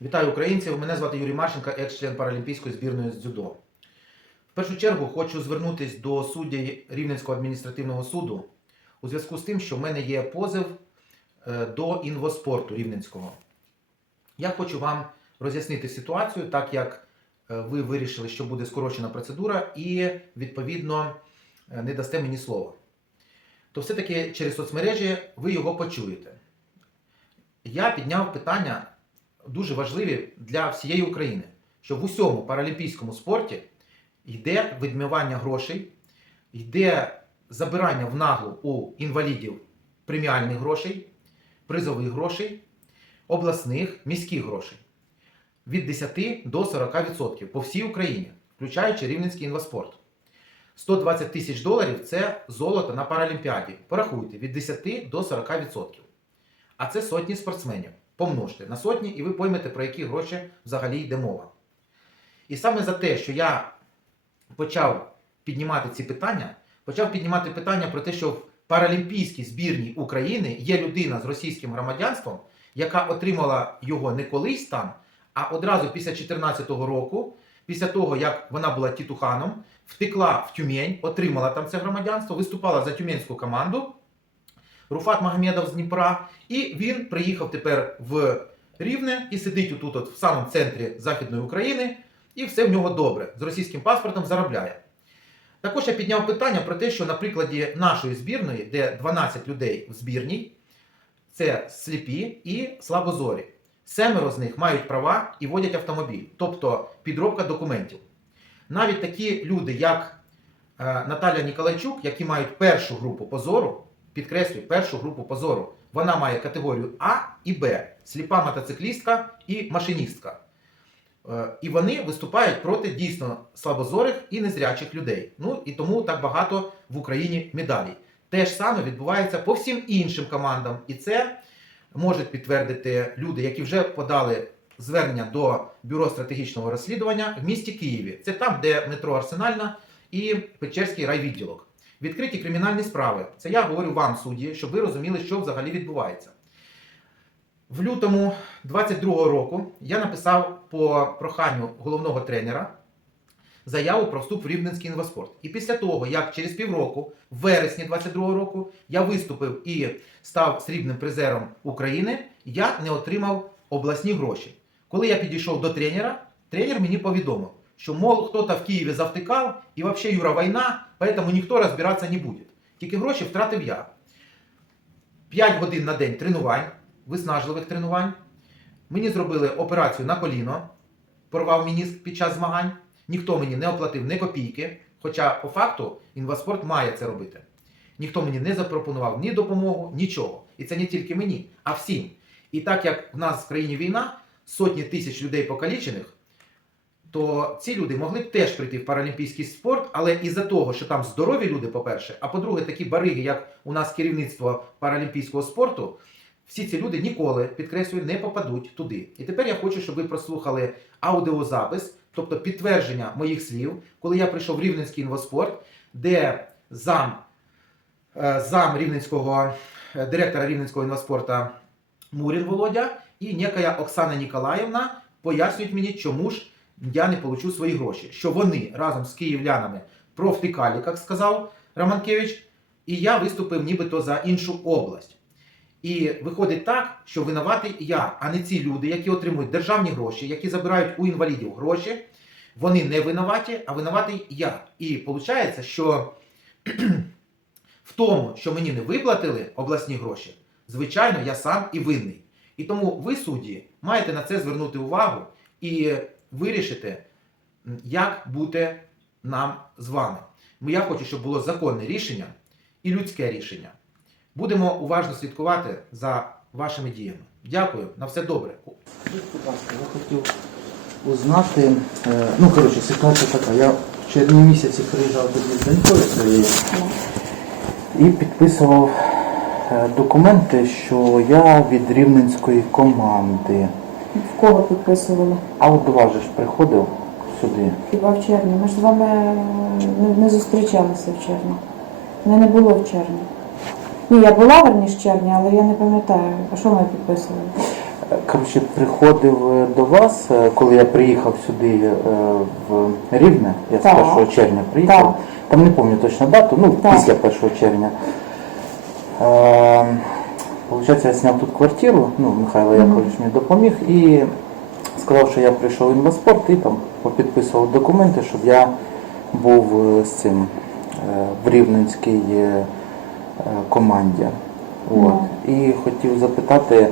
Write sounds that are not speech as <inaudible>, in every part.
Вітаю українців! Мене звати Юрій Марченко, екс-член Паралімпійської збірної з дзюдо. В першу чергу хочу звернутися до судді Рівненського адміністративного суду у зв'язку з тим, що в мене є позив е, до інвоспорту Рівненського. Я хочу вам роз'яснити ситуацію, так як е, ви вирішили, що буде скорочена процедура, і відповідно е, не дасте мені слова. То все-таки через соцмережі ви його почуєте. Я підняв питання дуже важливі для всієї України, що в усьому паралімпійському спорті йде відмивання грошей, йде забирання в наглу у інвалідів преміальних грошей, призових грошей, обласних, міських грошей від 10 до 40% по всій Україні, включаючи Рівненський інваспорт. 120 тисяч доларів це золото на Паралімпіаді. Порахуйте від 10 до 40%. А це сотні спортсменів. Помножте на сотні, і ви поймете, про які гроші взагалі йде мова. І саме за те, що я почав піднімати ці питання, почав піднімати питання про те, що в Паралімпійській збірній України є людина з російським громадянством, яка отримала його не колись там, а одразу після 2014 року, після того, як вона була тітуханом, втекла в Тюмень, отримала там це громадянство, виступала за тюменську команду. Руфат Магомедов з Дніпра, і він приїхав тепер в Рівне і сидить отут, от в самому центрі Західної України, і все в нього добре. З російським паспортом заробляє. Також я підняв питання про те, що на прикладі нашої збірної, де 12 людей в збірній, це сліпі і слабозорі. Семеро з них мають права і водять автомобіль, тобто підробка документів. Навіть такі люди, як е, Наталя Ніколайчук, які мають першу групу позору, підкреслюю, першу групу позору. Вона має категорію А і Б, сліпа мотоциклістка і машиністка. Е, І вони виступають проти дійсно слабозорих і незрячих людей. Ну і тому так багато в Україні медалей. Те ж саме відбувається по всім іншим командам. І це можуть підтвердити люди, які вже подали звернення до Бюро стратегічного розслідування в місті Києві. Це там, де метро Арсенальна і Печерський райвідділок. Відкриті кримінальні справи. Це я говорю вам, судді, щоб ви розуміли, що взагалі відбувається. В лютому 22-го року я написав по проханню головного тренера заяву про вступ в Рівненський інваспорт. І після того, як через півроку, в вересні 22-го року, я виступив і став срібним призером України, я не отримав обласні гроші. Коли я підійшов до тренера, тренер мені повідомив, що, мол, хто-то в Києві завтикав, і взагалі Юра війна, поэтому ніхто розбиратися не буде. Тільки гроші втратив я. 5 годин на день тренувань, виснажливих тренувань. Мені зробили операцію на коліно, порвав мініск під час змагань. Ніхто мені не оплатив ні копійки, хоча по факту інваспорт має це робити. Ніхто мені не запропонував ні допомогу, нічого. І це не тільки мені, а всім. І так як в нас в країні війна, сотні тисяч людей покалічених, то ці люди могли б теж прийти в паралімпійський спорт, але із-за того, що там здорові люди, по-перше, а по-друге, такі бариги, як у нас керівництво паралімпійського спорту, всі ці люди ніколи, підкреслюю, не попадуть туди. І тепер я хочу, щоб ви прослухали аудіозапис, тобто підтвердження моїх слів, коли я прийшов в Рівненський інваспорт, де зам, е, зам рівненського е, директора Рівненського інваспорта Мурін Володя і некая Оксана Ніколаївна пояснюють мені, чому ж я не получу свої гроші. Що вони разом з київлянами провтикали, як сказав Романкевич, і я виступив нібито за іншу область. І виходить так, що винуватий я, а не ці люди, які отримують державні гроші, які забирають у інвалідів гроші. Вони не винуваті, а винуватий я. І виходить, що <clears throat> в тому, що мені не виплатили обласні гроші, звичайно, я сам і винний. І тому ви, судді, маєте на це звернути увагу і вирішити, як бути нам з вами. Я хочу, щоб було законне рішення і людське рішення. Будемо уважно слідкувати за вашими діями. Дякую, на все добре. Я хотів узнати, е, ну коротше, ситуація така. Я в червні місяці приїжджав тоді з донькою і підписував е, документи, що я від рівненської команди. В кого підписували? А от до вас же ж приходив сюди. Хіба в червні? Ми ж з вами не, не зустрічалися в червні. Мене не було в червні. Ні, я була верніше в червні, але я не пам'ятаю, а що ми підписували? Коротше, приходив е, до вас, е, коли я приїхав сюди е, в Рівне, я з 1 червня приїхав. Так. Там не пам'ятаю точно дату, ну Так. після 1 червня. Получається, я зняв тут квартиру, ну, Михайло Яковлевич мені допоміг і сказав, що я прийшов в інвеспорт і там попідписував документи, щоб я був з цим в Рівненській е, е, команді. От. І хотів запитати, е,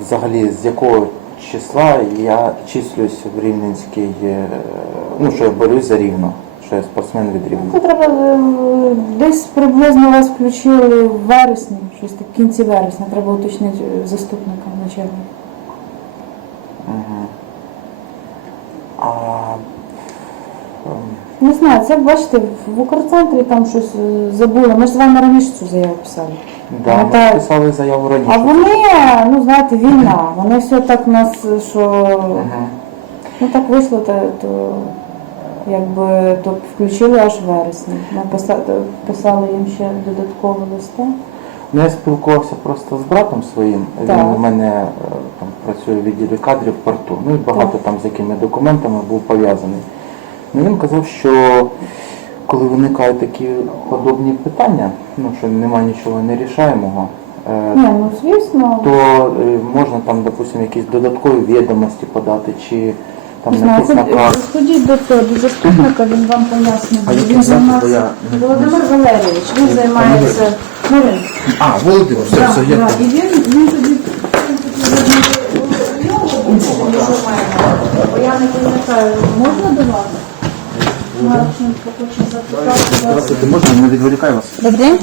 взагалі, з якого числа я числюсь в Рівненській, е, ну, що я борюсь за рівно, що я спортсмен від рівно. Це треба е, десь приблизно вас включили в вересні, щось так, в кінці вересня. Треба уточнити е, заступника начальника. Угу. А, ем, Не знаю, це бачите, в Укрцентрі там щось е, забули. Ми ж з вами раніше цю заяву писали. да, ми так. писали заяву раніше. А вони, ну знаєте, війна. Вони все так нас, що Мгм. ну так вийшло, то, то якби то включили аж вересні. Писали, їм ще додатково листа. Ну, я спілкувався просто з братом своїм. Так. Він у мене е, там працює в відділі кадрів в порту. Ну і багато Так. там з якими документами був пов'язаний. Ну він казав, що коли виникають такі подобні питання, ну що немає нічого нерішаємого, е, Ні, ну звісно, то е, можна там, допустимо, якісь додаткові відомості подати, чи там не знаю, якийсь ходь- наказ. ходіть до того, до заступника, він вам. А як Він його звати, займається я Володимир Валерійович, він займається. А, Володимир, все, все, я І він, він тоді він тоді Бо я не пам'ятаю, можна до вас? Марченко хоче запитати вас. Здравствуйте, можна не відволікаю вас? Добрий день.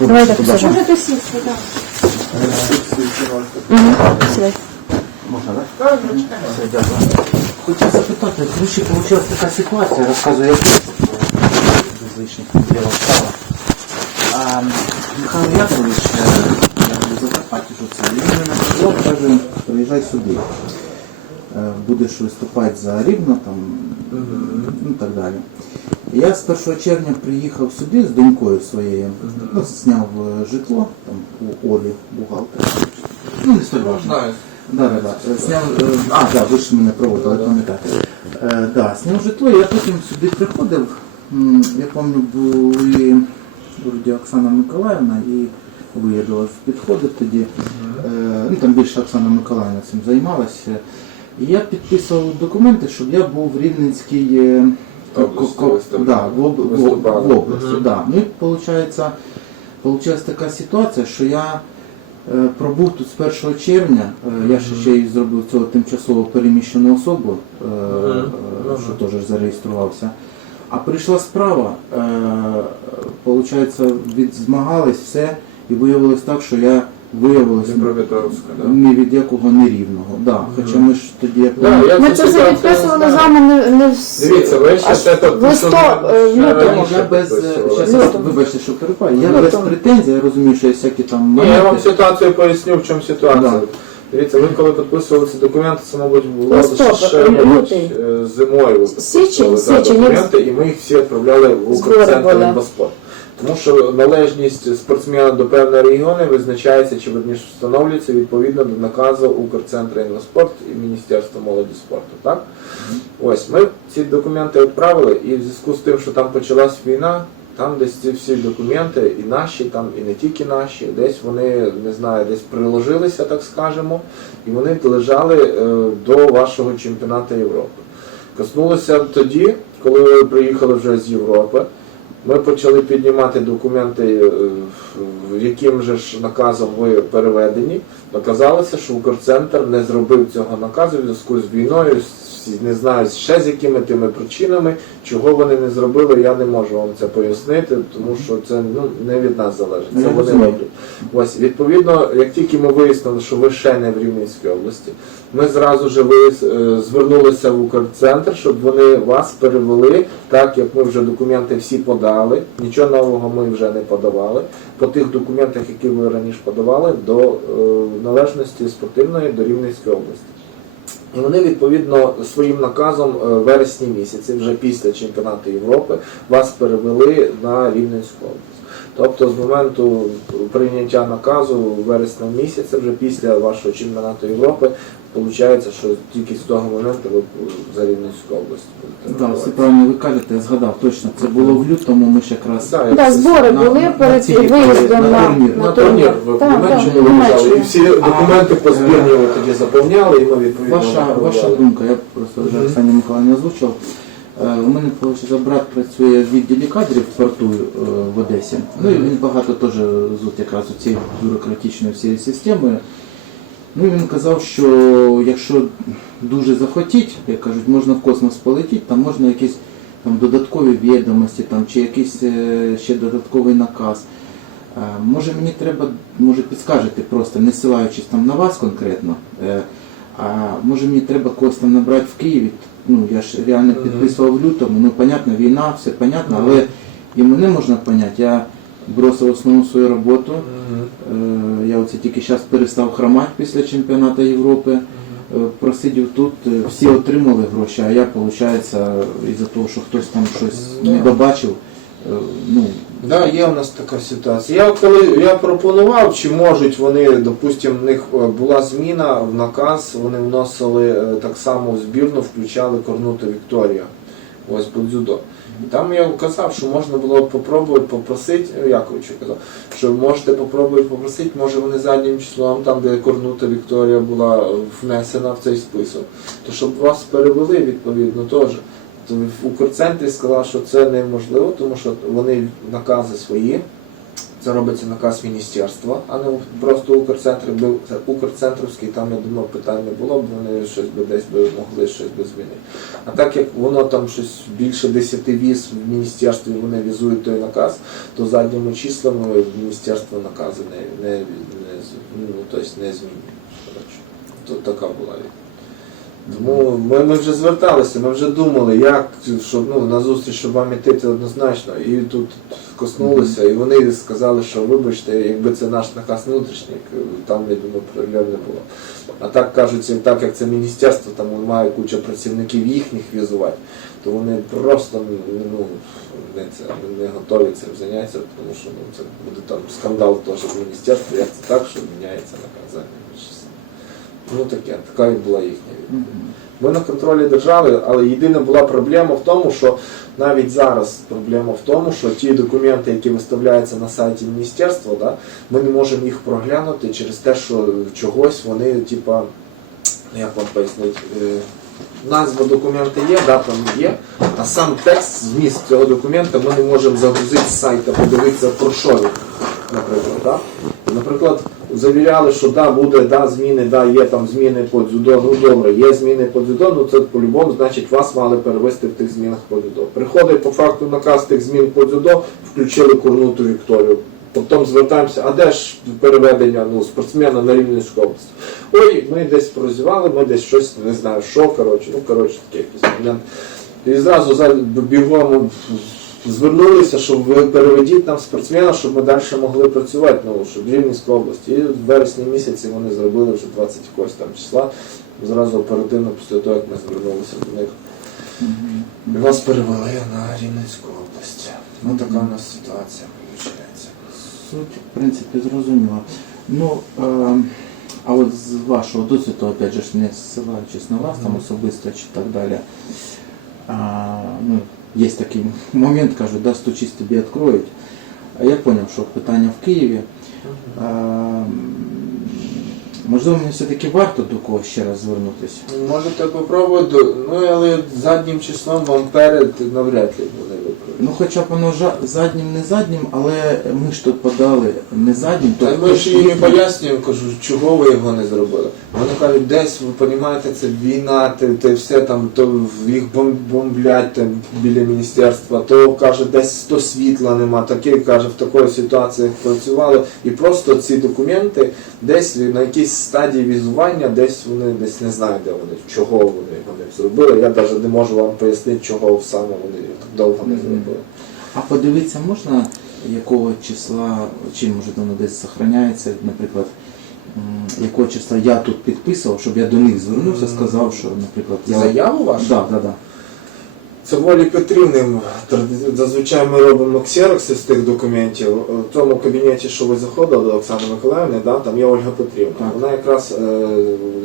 Давайте посажу. Можете сісти, так. Можна, так? Все, дякую. Хотів запитати, коротше, вийшла така ситуація, розказую, як є, без лишніх діло стало. А, Михайло Яковлевич, е, я в Закарпатті тут це, він мене назвав, каже, приїжджай сюди. Е, Будеш виступати за Рівно, там, ну так далі. Я з 1 червня приїхав сюди з донькою своєю, ну, зняв е, житло там, у Олі, бухгалтера. Ну, не столь важливо. Знаю. Да, да, да. Сняв, е, а, да, ви ж мене проводили, пам'ятаєте. Е, да, сняв житло, я потім сюди приходив. М, Я пам'ятаю, були вроді Оксана Миколаївна і виявилось підходив тоді. Е, ну там більше Оксана Миколаївна цим займалася. І я підписував документи, щоб я був в Рівненській е, Да, в, об- в, області. Мгм. Да. Ну, і Получилась така ситуація, що я е, пробув тут з 1 червня, е, я ще ще й зробив цього тимчасово переміщену особу, е, е, що теж зареєструвався. А прийшла справа, е, получається, відзмагались все, і виявилось так, що я Дніпропетровська, да. ні від якого нерівного. Да. Хоча ми ж тоді як Да, я Ми це все відписували з вами не, не в Дивіться, ви ще це в листо, е, в Тому лютому. я без е, щас, Лютому. вибачте, що перебуваю, я Ну, без там- претензій, я розумію, що є всякі там Ні, я вам моменти. ситуацію поясню, в чому ситуація. Да. Дивіться, ви коли підписували ці документи, це, мабуть, було Листопад, ще лютий. мабуть, е, зимою. ви Січень, підписували, да, січень, документи, і ми їх всі відправляли в Збори Укрцентр були. Тому що належність спортсмена до певної регіону визначається чи верніше встановлюється відповідно до наказу Укрцентру інвеспорт і Міністерства молоді спорту. Так? Ось ми ці документи відправили, і в зв'язку з тим, що там почалась війна, там десь ці всі документи, і наші, там, і не тільки наші, десь вони не знаю, десь приложилися, так скажемо, і вони лежали е, до вашого чемпіонату Європи. Коснулося тоді, коли ви приїхали вже з Європи. Ми почали піднімати документи, е, яким же ж наказом ви переведені. Доказалося, що Укрцентр не зробив цього наказу в зв'язку з війною. Не знаю ще з якими тими причинами, чого вони не зробили, я не можу вам це пояснити, тому що це ну, не від нас залежить. Це вони роблять. Ось відповідно, як тільки ми вияснили, що ви ще не в Рівненській області, ми зразу ж е, звернулися в Укрцентр, щоб вони вас перевели, так як ми вже документи всі подали. Нічого нового ми вже не подавали. По тих документах, які ви раніше подавали, до е, належності спортивної до Рівненської області. І вони відповідно своїм наказом е, в вересні місяці, вже після чемпіонату Європи, вас перевели на Рівненську область. Тобто з моменту прийняття наказу вересня місяця, вже після вашого чемпіонату Європи, виходить, що тільки з того моменту ви за Рівненську область будете Да, рахувати. все правильно ви кажете, я згадав точно. Це було в лютому, ми ж якраз. Да, Да, збори на- були на перед ці- виїздом на на, турнір. На турнір в Так, так, Німеччину в ви виїжджали. І всі документи по збірні ви тоді заповняли, і ми відповідно Ваша, ваша думка, я просто вже. Оксані Миколаївні озвучив. Е, У мене виходить, брат працює в відділі кадрів в порту е, в Одесі. Ну і він багато теж з якраз у цієї бюрократичної всієї системи. Ну він казав, що якщо дуже захотіть, як кажуть, можна в космос полетіти, там можна якісь там додаткові відомості, там чи якийсь е, ще додатковий наказ. Е, Може мені треба, може підскажете просто, не ссилаючись там на вас конкретно. е, А може мені треба когось там набрати в Києві. Ну я ж реально підписував в лютому, ну понятно, війна, все понятно, але і мене можна поняти. Я бросив основну свою роботу. Е, Я оце тільки зараз перестав хромати після чемпіонату Європи. Е, Просидів тут, е, всі отримали гроші, а я, виходить, із-за того, що хтось там щось Да. не добачив, е, ну, Да, є у нас така ситуація. Я коли я пропонував, чи можуть вони, допустимо, в них е, була зміна в наказ, вони вносили е, так само в збірну, включали Корнуту Вікторія. Ось по дзюдо. Там я казав, що можна було попробувати попросити, е, Яковичу казав, що можете попробувати попросити, може вони заднім числом, там, де Корнута Вікторія була внесена в цей список, то щоб вас перевели відповідно теж. То в Укрцентрі сказав, що це неможливо, тому що вони накази свої. Це робиться наказ міністерства, а не просто Укрцентр. Це Укрцентровський, там я думав, питань не було б, вони щось би десь би могли щось би змінити. А так як воно там щось більше 10 віз в міністерстві, вони візують той наказ, то задніми числами міністерство накази не, не, не, ну, тобто не змінює. То така була відповідь. Тому ми, ми вже зверталися, ми вже думали, як щоб ну, на зустріч, щоб вам іти це однозначно. І тут коснулися, і вони сказали, що вибачте, якби це наш наказ внутрішній, там я думаю, проблем не було. А так кажуть, так як це міністерство, там має куча працівників їхніх візувати, то вони просто ну, не, це, не готові цим зайнятися, тому що ну, це буде там скандал теж в міністерстві, як це так, що міняється наказ. Ну таке, така і була їхня відповідь. Ми на контролі держави, але єдина була проблема в тому, що навіть зараз проблема в тому, що ті документи, які виставляються на сайті міністерства, да, ми не можемо їх проглянути через те, що чогось вони, типа, ну, як вам пояснити, е, назва документа є, да, там є, а сам текст, зміст цього документа ми не можемо загрузити з сайта, подивитися про що він, наприклад. Да? Наприклад, завіряли, що да, буде да, зміни, да, є там зміни по дзюдо, ну добре, є зміни по дзюдо, ну це по-любому, значить вас мали перевести в тих змінах по дзюдо. Приходить по факту наказ тих змін по дзюдо, включили курнуту Вікторію. Потім звертаємося, а де ж переведення ну, спортсмена на Рівненську область? Ой, ми десь прозівали, ми десь щось, не знаю, що, коротше, ну коротше таке якийсь момент. І зразу бігом звернулися, щоб ви переведіть нам спортсмена, щоб ми далі могли працювати, ну, щоб в Рівненській області. І в вересні місяці вони зробили вже 20 якогось там числа, зразу оперативно після того, як ми звернулися до них. І вас перевели на Рівненську область. Ну така у нас ситуація виходить. Суть, в принципі, зрозуміла. Ну, е, а от з вашого досвіду, опять же, не ссилаючись на вас там особисто чи так далі, а, ну, є такий момент, кажуть, да, стучись тобі відкроють. А я зрозумів, що питання в Києві. А, можливо, мені все-таки варто до когось ще раз звернутися. Можете попробувати, ну але заднім числом вам перед навряд ли виправлять. Ну, хоча б воно жа- заднім, не заднім, але ми ж тут подали не заднім, Та ми ж їм і пояснюємо, кажу, чого ви його не зробили. Вони кажуть, десь ви розумієте, це війна, те, те все там, то їх бом- бомблять там біля міністерства, то каже, десь то світла нема, таке каже, в такої ситуації працювали. І просто ці документи десь на якійсь стадії візування, десь вони десь не знаю, де вони, чого вони його не зробили. Я навіть не можу вам пояснити, чого саме вони так довго не зробили. А подивитися можна, якого числа, чи може воно десь зберігається, наприклад, якого числа я тут підписував, щоб я до них звернувся, сказав, що, наприклад, я. Заяву вашу? Да, да, да. Це волі Петрівни. Зазвичай ми робимо ксерокси з тих документів. В тому кабінеті, що ви заходили до Оксани Миколаївни, да, там є Ольга Петрівна. Так. Вона якраз е,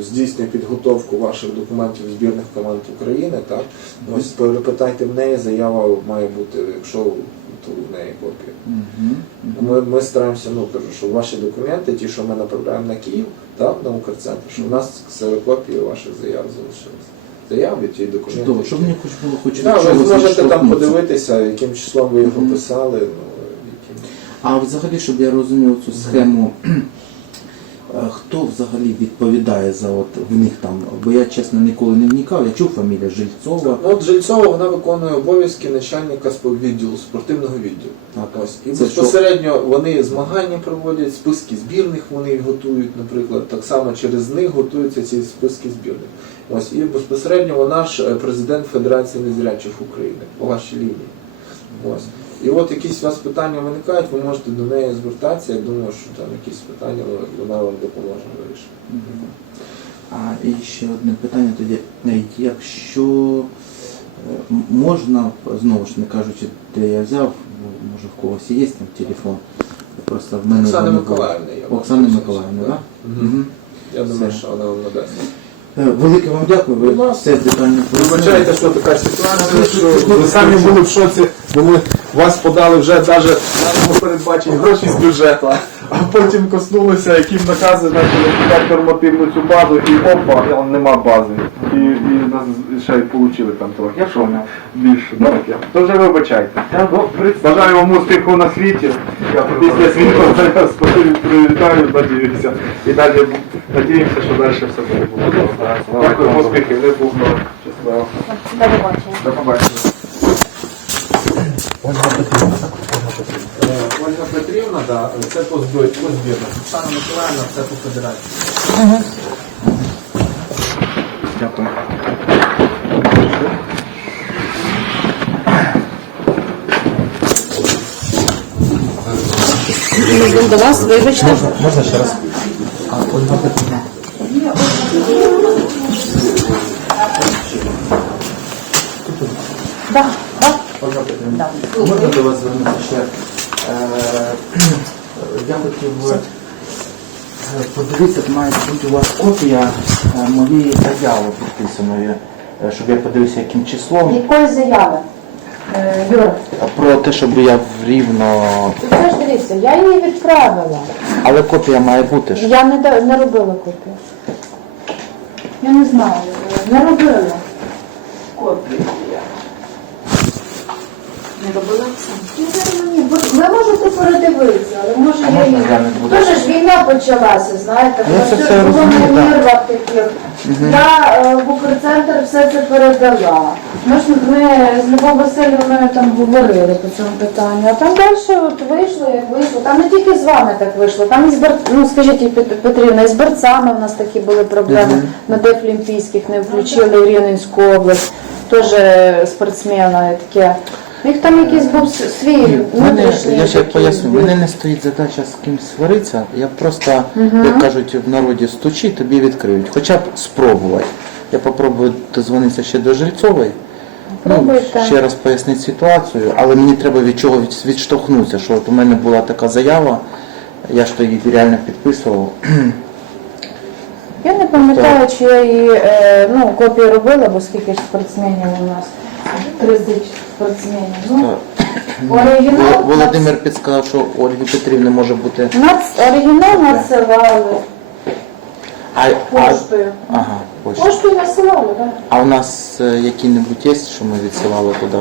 здійснює підготовку ваших документів збірних команд України. Так? Ось перепитайте в неї, заява має бути, якщо то в неї копія. Мгм. Ми, ми стараємося, ну кажу, що ваші документи, ті, що ми направляємо на Київ, так, на Укрцентр, що в нас ксерокопії ваших заяв залишилися. Заяви, ті документи. Чудово, щоб мені хоч було хоч Да, від ви чогось зможете там відштовхнутися. подивитися, яким числом ви його Мгм. писали. Ну, яким... А взагалі, щоб я розумів цю схему, е, хто взагалі відповідає за от в них там? Бо я чесно ніколи не вникав, я чув фамілія Жильцова. Ну, от Жильцова вона виконує обов'язки начальника відділу, спортивного відділу. Так. Ось. І Це безпосередньо вони змагання проводять, списки збірних вони готують, наприклад, так само через них готуються ці списки збірних. Ось. І безпосередньо вона ж е, президент Федерації незрячих України по вашій лінії. Ось. І от якісь у вас питання виникають, ви можете до неї звертатися. Я думаю, що там якісь питання вона вам допоможе вирішити. А і ще одне питання тоді. Якщо е, можна, знову ж не кажучи, де я взяв, може в когось є там телефон. Просто в мене Оксана. Миколаївна є. Оксана Миколаївна, так? Я думаю, що вона вам надасть. Е, Велике вам дякую, ви все детально. Вибачайте, що така ситуація, що ви самі були в шоці, бо ми вас подали вже навіть на передбачені гроші з бюджету, а потім коснулися, які накази почали кидати нормативну цю базу, і опа, нема бази. І, і нас ще й отримали там трохи. Я що більше таке. То вже вибачайте. Ну, бажаю вам успіху на світі. Після світу привітаю, надіюся. І далі надіємося, що далі все буде. Дякую, успіхів, не був щасливо. До побачення. До побачення. Ольга Петрівна, да, це по збірна. Оксана Миколаївна, це по федерації. Дякую. До вас, вибачте. Можна ще раз? А, Ольга Петрівна. Да, Ольга Петрівна. Можна до вас звернутися ще? Е, Я хотів е, подивитися, має бути у вас копія е, моєї заяви підписаної, щоб я подивився, яким числом. Якої заяви? Юра, Про те, щоб я в рівно. ти теж дивіться, я її відправила. Але копія має бути ж. Я не, не робила копію. Я не знаю, не робила копію. Не робила це? Ну, це мені, ви- Ви можете передивитися, але може А я можна її... я не буду? Дуже ж війна почалася, знаєте, Ну, це все було розумію, на так. нервах таких. Я е, в Укрцентр все це передала. Ми, ж, ми з Любов Васильівною там говорили по цьому питанню, а там далі от вийшло, як вийшло. Там не тільки з вами так вийшло, там і з ну скажіть і Пет- Петрівна, і з борцями в нас такі були проблеми. На Дефлімпійських не включили в Рівненську область, теж спортсмена таке. Них там якийсь був свій Мене, внутрішній. я ще такий поясню, збір. мене не стоїть задача з ким сваритися. Я просто, як кажуть в народі, стучи, тобі відкриють. Хоча б спробувати. Я попробую дозвонитися ще до Жильцової. Ну, Пробуйте. ще раз пояснити ситуацію, але мені треба від чого від- відштовхнутися. Що от у мене була така заява, я ж то її реально підписував. Я не пам'ятаю, чи я її е, ну, копію робила, бо скільки ж спортсменів у нас. 30 спортсменів. Ну, оригінал, Володимир підсказав, що Ольги Петрівни може бути. нац- оригінал надсилали А, а, поштою. ага, ось. Поштою насилали, так? А у нас е, які-небудь є, що ми відсилали туди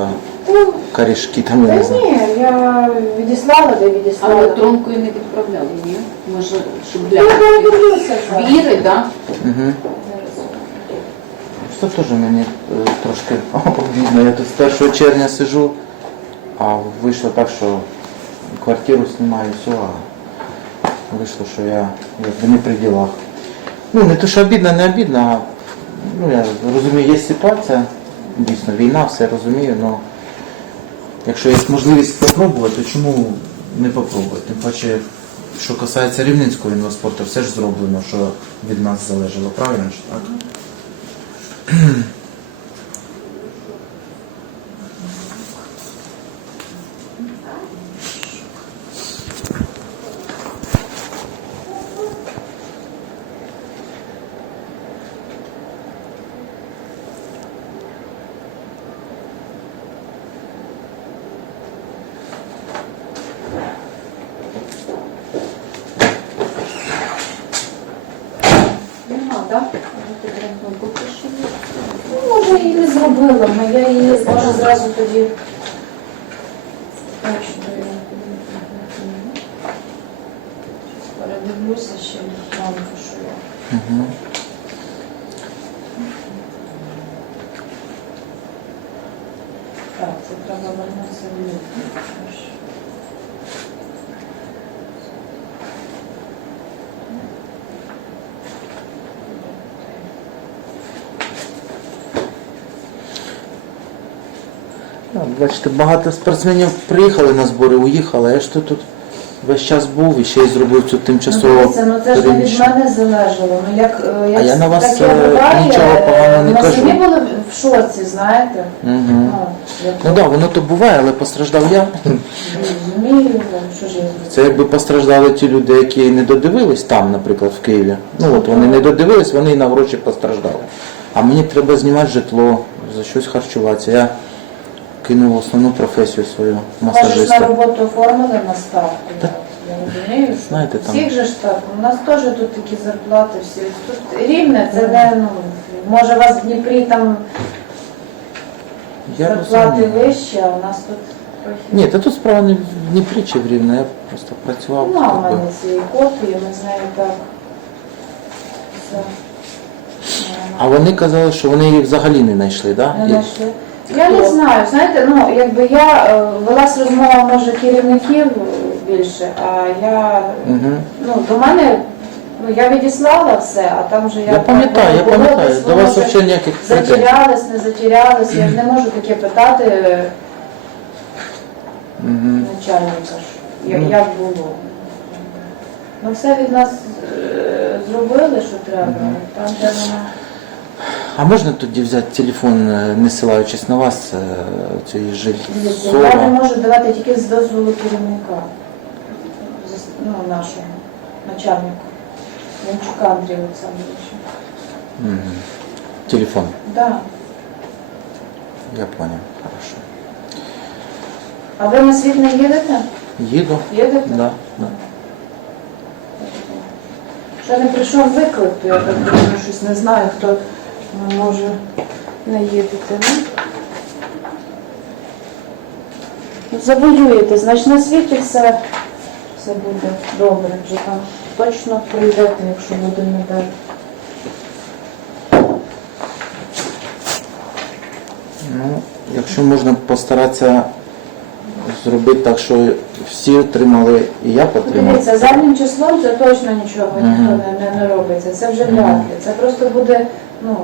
Ну, корішки, там я та не знаю. ні, я відіслала, де А відіслала. електронкою не відправляли, ні? Може, щоб Я глянути. передивлюся зараз. Віри, так? Угу. Це теж мені е, трошки обідно. Я тут з 1 червня сижу, а вийшло так, що квартиру знімаю, все, а вийшло, що я якби не при ділах. Ну, не то, що обідно, не обідно, а ну, я розумію, є ситуація, дійсно, війна, все розумію, але якщо є можливість спробувати, то чому не попробувати? Тим паче, що касається рівненського інваспорту, все ж зроблено, що від нас залежало, правильно ж так? 嗯 <laughs> передивлюся ще банку, що я. Угу. Так, це треба вернутися в лютий. Бачите, багато спортсменів приїхали на збори, уїхали, а я ж то тут весь час був і ще й зробив цю Ну, тимчасову дивіться, ну це ж не від переміщення. мене залежало. Ну як, е, як А я на вас, таке е, буває, нічого поганого не ми кажу. самі були в шоці, знаєте. Угу. Ну, я Ну так, да, воно то буває, але постраждав я. розумію, ну, що ж я зроблю. Це якби постраждали ті люди, які не додивились там, наприклад, в Києві. Ну от вони не додивились, вони і на гроші постраждали. А мені треба знімати житло, за щось харчуватися. Я кинув основну професію свою Може на масажиста. роботу оформили на ставку. Та- Я розумію, Знаєте, там- всіх же ж так. У нас теж тут такі зарплати всі. Тут рівне, це не ну може у вас в Дніпрі там Я зарплати розумію. вищі, а у нас тут трохи. Ні, та тут справа не в Дніпрі чи в Рівне, я просто працював. Ну, а в якби. мене цієї копії, ми з нею так. Все. А вони казали, що вони її взагалі не знайшли, так? Не знайшли. Я не знаю, знаєте, ну якби я е, велась розмова може керівників більше, а я Угу. ну до мене ну я відіслала все, а там вже я Я пам'ятаю, я пам'ятаю. До вас взагалі ніяких претензій. Затерялись, не затерялись, я ж не можу таке питати е, Угу. начальника, ж, я- Ну. як було. Ну все від нас е, зробили, що треба, там де вона. А можна тоді взяти телефон, е, не силаючись на вас, е, цієї не жильцова? можу давати тільки з дозволу керівника, ну, нашого начальника, Янчука Андрія Олександровича. Угу. Телефон. Да. Я понял. Хорошо. А ви на світ не їдете? Їду. Їдете? Да, да. Ще не прийшов виклик, то я так думаю, щось не знаю, хто може не їдете. Ну? Завоюєте, значить на світі все, все буде добре, вже там точно прийдете, якщо буде медаль. Ну, якщо можна постаратися зробити так, що всі отримали і я отримав. Дивіться, заднім числом це точно нічого ніхто не, не, не робиться. Це вже вряд ли. Це просто буде, ну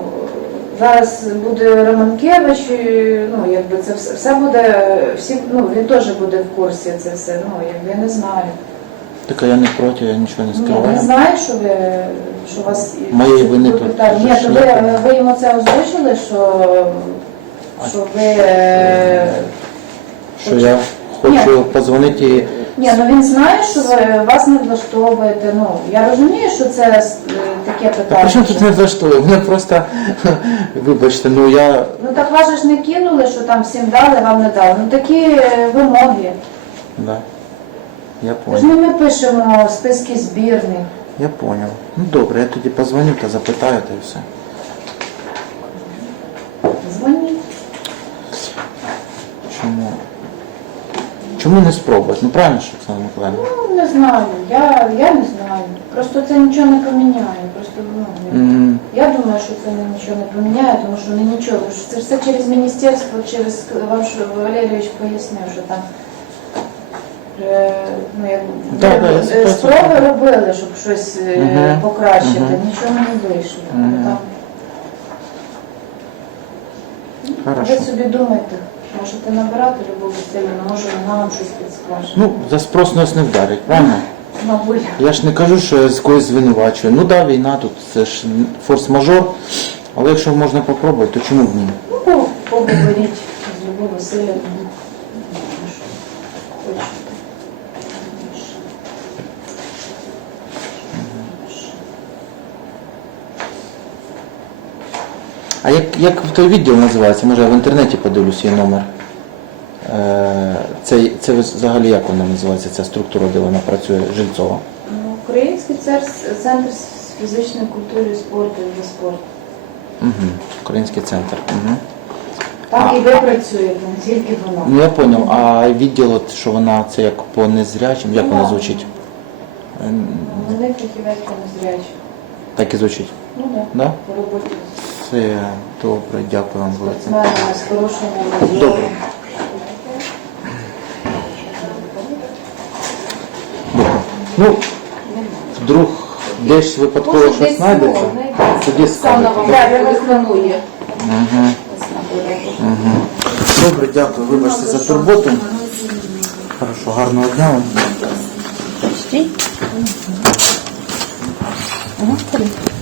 зараз буде Романкевич, ну якби це все, все буде, всі, ну він теж буде в курсі це все. Ну якби я не знаю. Так а я не проти, я нічого не не скриваю. знаю, що ви що вас Моєї вини тут питали. Ні, то ви, ви йому це озвучили, що, що ви. Що я хочу позвонити і Ні, ну він знає, що ви вас не влаштовуєте. Ну я розумію, що це е, таке Та питання. при чому тут не влаштовує? Мене просто, <laughs> вибачте, ну я Ну так вас же ж не кинули, що там всім дали, вам не дали. Ну такі е, вимоги. Да. Я Ми ж понял. не ми пишемо списки збірних. Я понял. Ну добре, я тоді позвоню та запитаю та і все. Дзвоніть. Чому? Чому не спробувати? Ну правильно ж, Оксана Миколаївна? Ну не знаю. Я, я не знаю. Просто це нічого не поміняє. Просто ну М, я думаю, що це нічого не поміняє, тому що не нічого. Тому що Це все через міністерство, через вам що Валерійович пояснив, що там. е, Ну, як, Да, да, е, спроби робили, щоб щось Мгм. покращити, Мгм. нічого не вийшло. Там Хорошо. Ви собі думайте, можете набирати Любов Васильівну, може вона вам щось підскаже. Ну, за спрос нас не вдарить, правильно? Мабуть. Я ж не кажу, що я з когось звинувачую. Ну да, війна тут, це ж форс-мажор. Але якщо можна попробувати, то чому б ні? Ну, по- поговоріть з Любов Васильівною. А як, як той відділ називається? Може я в інтернеті подивлюсь її номер. Е, це, це взагалі як вона називається, ця структура, де вона працює, Жильцова? Ну, Український центр фізичної культури, спорту і за спорт. Угу. Український центр. Угу. Так і ви працюєте, не тільки воно. Ну я зрозумів, а відділ, от, що вона це як по незрячим, як вона звучить? Ем, Вони фахівець по незрячі. Так і звучить. Ну так, Да? по роботі Все добре, дякую вам з велике. з порушеннями. Добре. Добре. Ну, вдруг десь випадково щось знайдеться, тоді скажете. Добре, дякую. Вибачте за турботу. Хорошо, гарного дня вам. Ага.